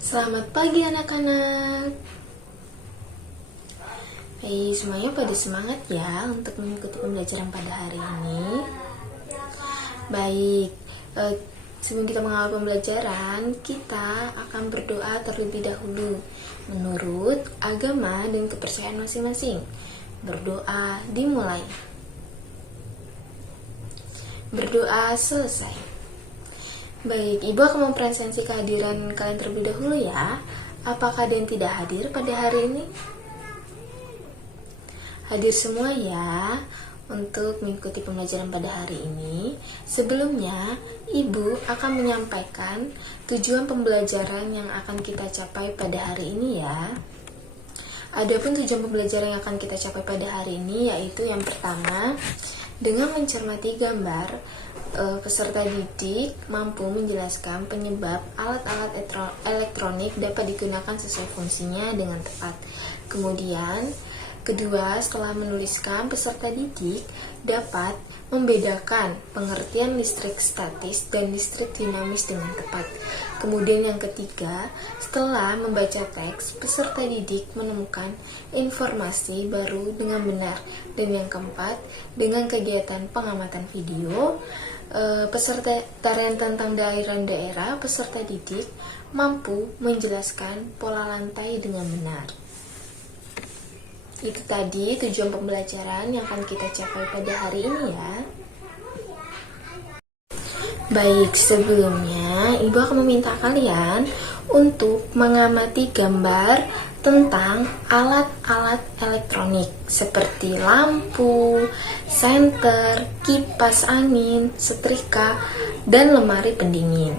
Selamat pagi anak-anak. Hai semuanya, pada semangat ya untuk mengikuti pembelajaran pada hari ini. Baik, sebelum kita mengawal pembelajaran, kita akan berdoa terlebih dahulu menurut agama dan kepercayaan masing-masing. Berdoa dimulai. Berdoa selesai. Baik, Ibu akan mempresentasi kehadiran kalian terlebih dahulu ya. Apakah ada yang tidak hadir pada hari ini? Hadir semua ya untuk mengikuti pembelajaran pada hari ini. Sebelumnya, Ibu akan menyampaikan tujuan pembelajaran yang akan kita capai pada hari ini ya. Adapun tujuan pembelajaran yang akan kita capai pada hari ini yaitu yang pertama, dengan mencermati gambar, peserta didik mampu menjelaskan penyebab alat-alat elektronik dapat digunakan sesuai fungsinya dengan tepat. Kemudian, kedua, setelah menuliskan, peserta didik dapat membedakan pengertian listrik statis dan listrik dinamis dengan tepat. Kemudian yang ketiga, setelah membaca teks, peserta didik menemukan informasi baru dengan benar. Dan yang keempat, dengan kegiatan pengamatan video, peserta tarian tentang daerah-daerah, peserta didik mampu menjelaskan pola lantai dengan benar. Itu tadi tujuan pembelajaran yang akan kita capai pada hari ini ya. Baik, sebelumnya Ibu akan meminta kalian untuk mengamati gambar tentang alat-alat elektronik seperti lampu, senter, kipas angin, setrika, dan lemari pendingin.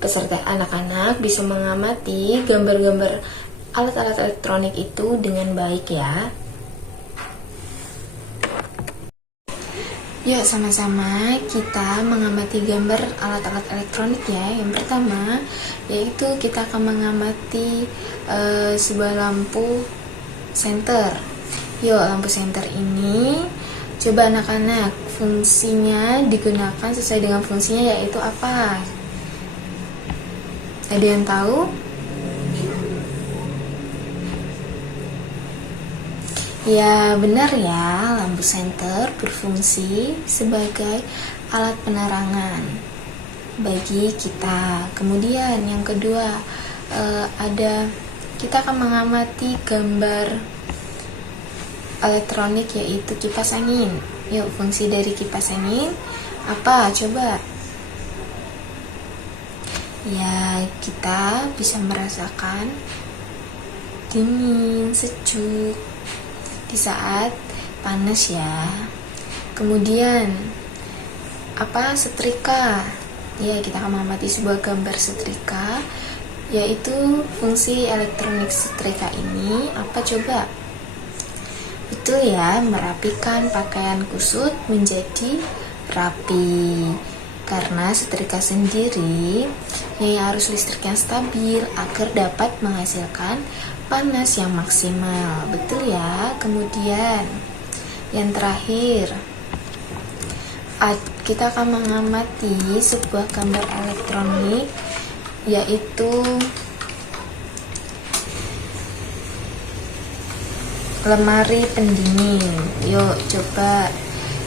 Peserta anak-anak bisa mengamati gambar-gambar alat-alat elektronik itu dengan baik ya. Yuk sama-sama kita mengamati gambar alat-alat elektronik ya. Yang pertama yaitu kita akan mengamati sebuah lampu senter. Yuk, lampu senter ini coba anak-anak fungsinya digunakan sesuai dengan fungsinya yaitu apa? Ada yang tahu? Ya, benar ya, lampu senter berfungsi sebagai alat penerangan bagi kita. Kemudian yang kedua, kita akan mengamati gambar elektronik yaitu kipas angin. Yuk, fungsi dari kipas angin apa? Coba. Ya, kita bisa merasakan dingin, sejuk di saat panas ya. Kemudian setrika ya, kita akan mengamati sebuah gambar setrika yaitu fungsi elektronik setrika ini apa coba? Betul ya, merapikan pakaian kusut menjadi rapi. Karena setrika sendiri arus listrik yang stabil agar dapat menghasilkan panas yang maksimal. Betul ya. Kemudian yang terakhir, kita akan mengamati sebuah gambar elektronik yaitu lemari pendingin. Yuk coba,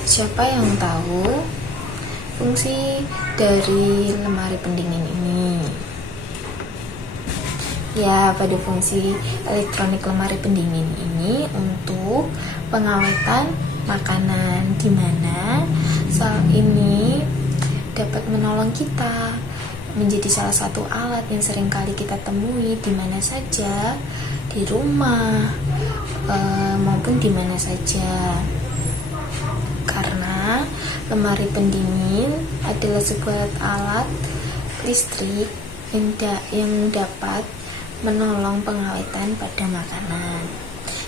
siapa yang tahu fungsi dari lemari pendingin ini? Ya, pada fungsi elektronik lemari pendingin ini untuk pengawetan makanan, di mana sel ini dapat menolong kita menjadi salah satu alat yang sering kali kita temui di mana saja, di rumah maupun di mana saja. Karena lemari pendingin adalah sebuah alat listrik yang dapat menolong pengawetan pada makanan.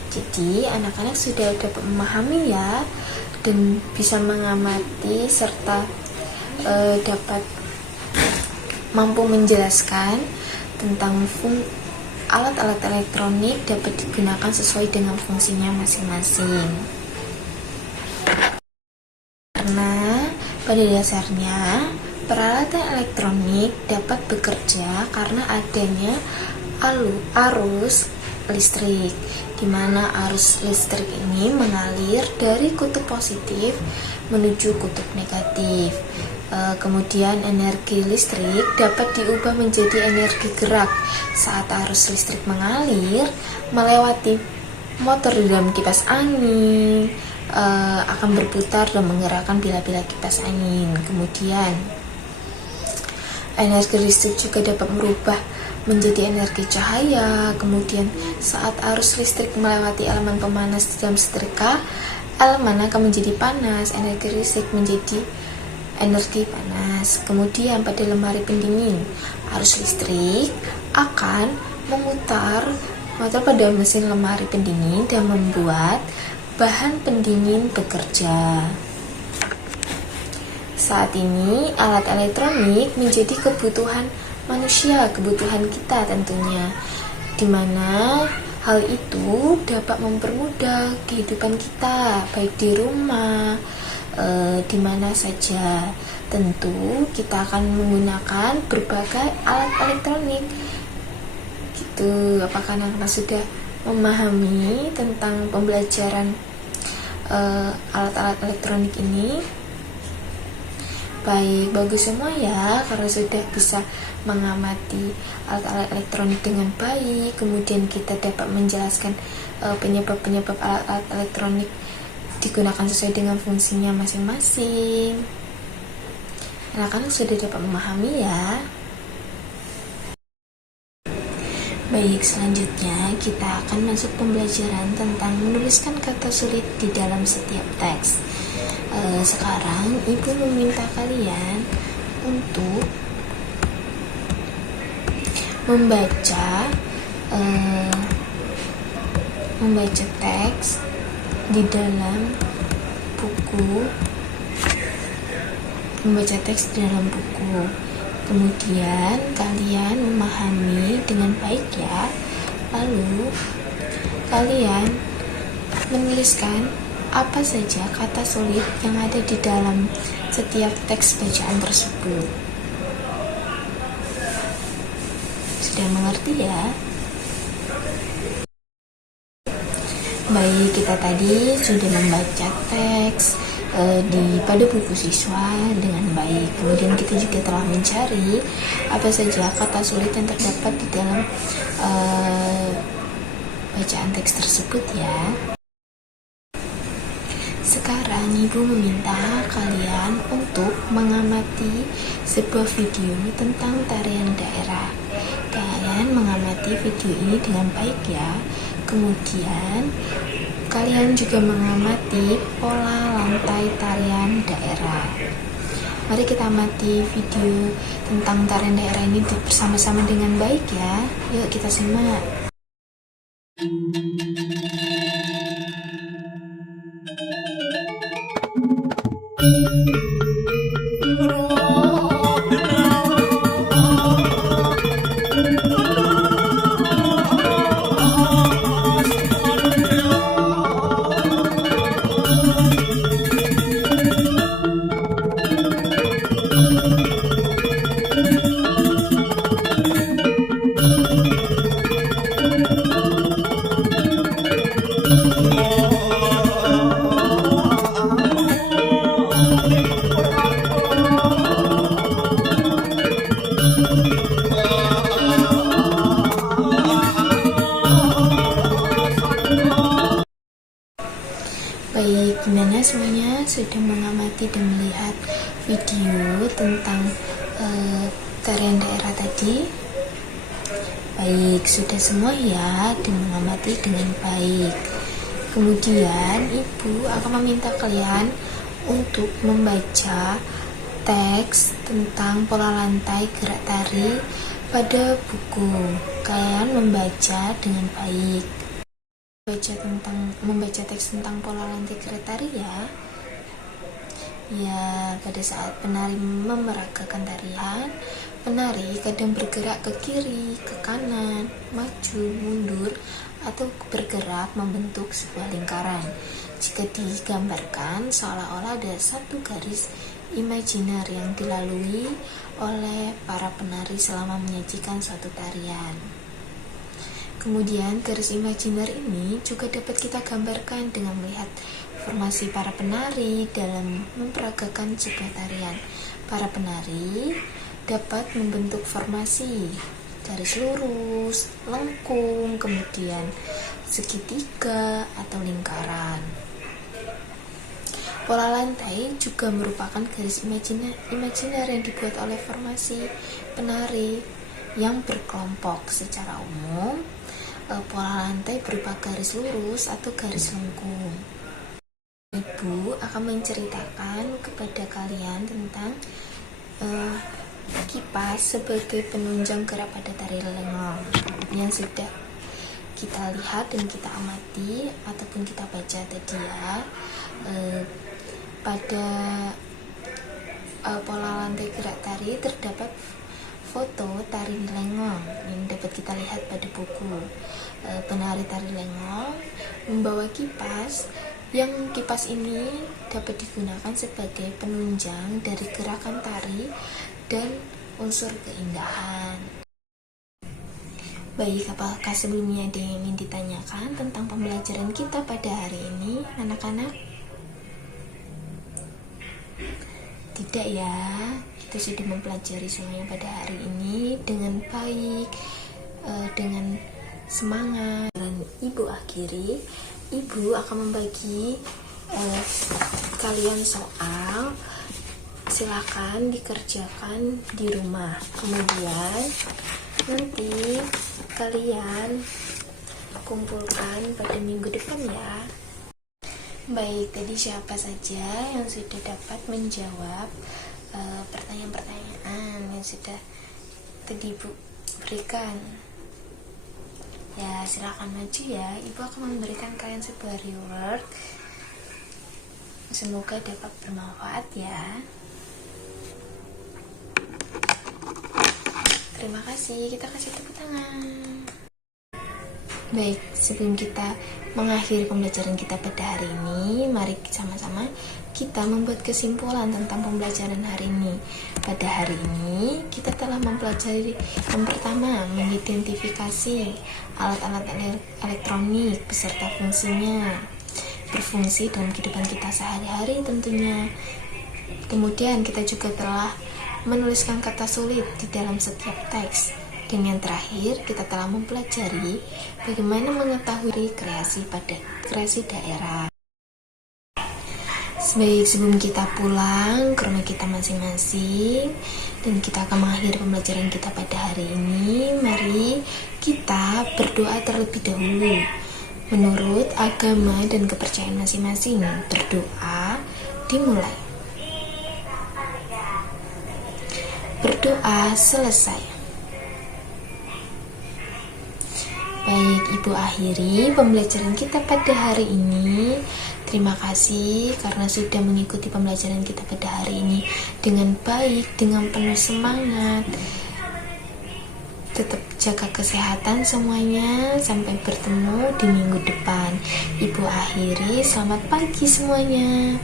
Jadi anak-anak sudah dapat memahami ya, dan bisa mengamati serta dapat mampu menjelaskan tentang alat-alat elektronik dapat digunakan sesuai dengan fungsinya masing-masing. Karena pada dasarnya peralatan elektronik dapat bekerja karena adanya arus listrik, di mana arus listrik ini mengalir dari kutub positif menuju kutub negatif. Kemudian energi listrik dapat diubah menjadi energi gerak saat arus listrik mengalir melewati motor di dalam kipas angin, akan berputar dan menggerakkan bila-bila kipas angin. Kemudian energi listrik juga dapat merubah menjadi energi cahaya. Kemudian saat arus listrik melewati elemen pemanas di dalam setrika, elemen akan menjadi panas, energi listrik menjadi energi panas. Kemudian pada lemari pendingin, arus listrik akan memutar pada mesin lemari pendingin dan membuat bahan pendingin bekerja. Saat ini alat elektronik menjadi kebutuhan manusia, kebutuhan kita tentunya, dimana hal itu dapat mempermudah kehidupan kita, baik di rumah, di mana saja. Tentu kita akan menggunakan berbagai alat elektronik. Gitu. Apakah anak-anak sudah memahami tentang pembelajaran alat-alat elektronik ini? Baik, bagus semua ya, karena sudah bisa mengamati alat-alat elektronik dengan baik. Kemudian kita dapat menjelaskan penyebab-penyebab alat-alat elektronik digunakan sesuai dengan fungsinya masing-masing. Anak-anak sudah dapat memahami ya. Baik, selanjutnya kita akan masuk pembelajaran tentang menuliskan kata sulit di dalam setiap teks. Sekarang Ibu meminta kalian untuk membaca teks di dalam buku, kemudian kalian memahami dengan baik ya. Lalu kalian menuliskan apa saja kata sulit yang ada di dalam setiap teks bacaan tersebut. Sudah mengerti ya? Baik, kita tadi sudah membaca teks pada buku siswa dengan baik. Kemudian kita juga telah mencari apa saja kata sulit yang terdapat di dalam bacaan teks tersebut ya. Sekarang Ibu meminta kalian untuk mengamati sebuah video tentang tarian daerah. Kalian mengamati video ini dengan baik ya. Kemudian kalian juga mengamati pola lantai tarian daerah. Mari kita amati video tentang tarian daerah ini bersama-sama dengan baik ya. Yuk kita simak. Baik, gimana semuanya sudah mengamati dan melihat video tentang tarian daerah tadi? Baik, sudah semua ya dan mengamati dengan baik. Kemudian Ibu akan meminta kalian untuk membaca teks tentang pola lantai gerak tari pada buku. Kalian membaca dengan baik. Membaca teks tentang pola lantai gerak tari ya. Ya, pada saat penari memeragakan tarian, penari kadang bergerak ke kiri, ke kanan, maju, mundur, atau bergerak membentuk sebuah lingkaran. Jika digambarkan seolah-olah ada satu garis imajiner yang dilalui oleh para penari selama menyajikan suatu tarian. Kemudian garis imajiner ini juga dapat kita gambarkan dengan melihat formasi para penari dalam memperagakan sebuah tarian. Para penari dapat membentuk formasi garis lurus, lengkung, kemudian segitiga atau lingkaran. Pola lantai juga merupakan garis imajiner yang dibuat oleh formasi penari yang berkelompok. Secara umum, pola lantai berupa garis lurus atau garis lengkung. Ibu akan menceritakan kepada kalian tentang kipas sebagai penunjang gerak pada tari lengong yang sudah kita lihat dan kita amati ataupun kita baca tadi ya. Pada pola lantai gerak tari terdapat foto tari lengong yang dapat kita lihat pada buku. Penari tari lengong membawa kipas, yang kipas ini dapat digunakan sebagai penunjang dari gerakan tari dan unsur keindahan. Baik, apakah sebelumnya ada yang ingin ditanyakan tentang pembelajaran kita pada hari ini, anak-anak? Tidak ya, kita sudah mempelajari semuanya pada hari ini dengan baik, dengan semangat. Dan Ibu akhiri, Ibu akan membagi kalian soal, silakan dikerjakan di rumah. Kemudian nanti kalian kumpulkan pada minggu depan ya. Baik, tadi siapa saja yang sudah dapat menjawab pertanyaan-pertanyaan yang sudah tadi Ibu berikan? Ya, silakan maju ya. Ibu akan memberikan kalian sebuah reward. Semoga dapat bermanfaat ya. Terima kasih, kita kasih tepuk tangan. Baik, sebelum kita mengakhiri pembelajaran kita pada hari ini, mari sama-sama kita membuat kesimpulan tentang pembelajaran hari ini. Pada hari ini, kita telah mempelajari yang pertama, mengidentifikasi alat-alat elektronik beserta fungsinya, berfungsi dalam kehidupan kita sehari-hari tentunya. Kemudian kita juga telah menuliskan kata sulit di dalam setiap teks. Dan yang terakhir, kita telah mempelajari bagaimana mengetahui kreasi daerah. Baik, sebelum kita pulang ke rumah kita masing-masing dan kita akan mengakhiri pembelajaran kita pada hari ini, mari kita berdoa terlebih dahulu. Menurut agama dan kepercayaan masing-masing, berdoa dimulai. Berdoa selesai. Baik, Ibu akhiri pembelajaran kita pada hari ini. Terima kasih karena sudah mengikuti pembelajaran kita pada hari ini dengan baik, dengan penuh semangat. Tetap jaga kesehatan semuanya. Sampai bertemu di minggu depan. Ibu akhiri, selamat pagi semuanya.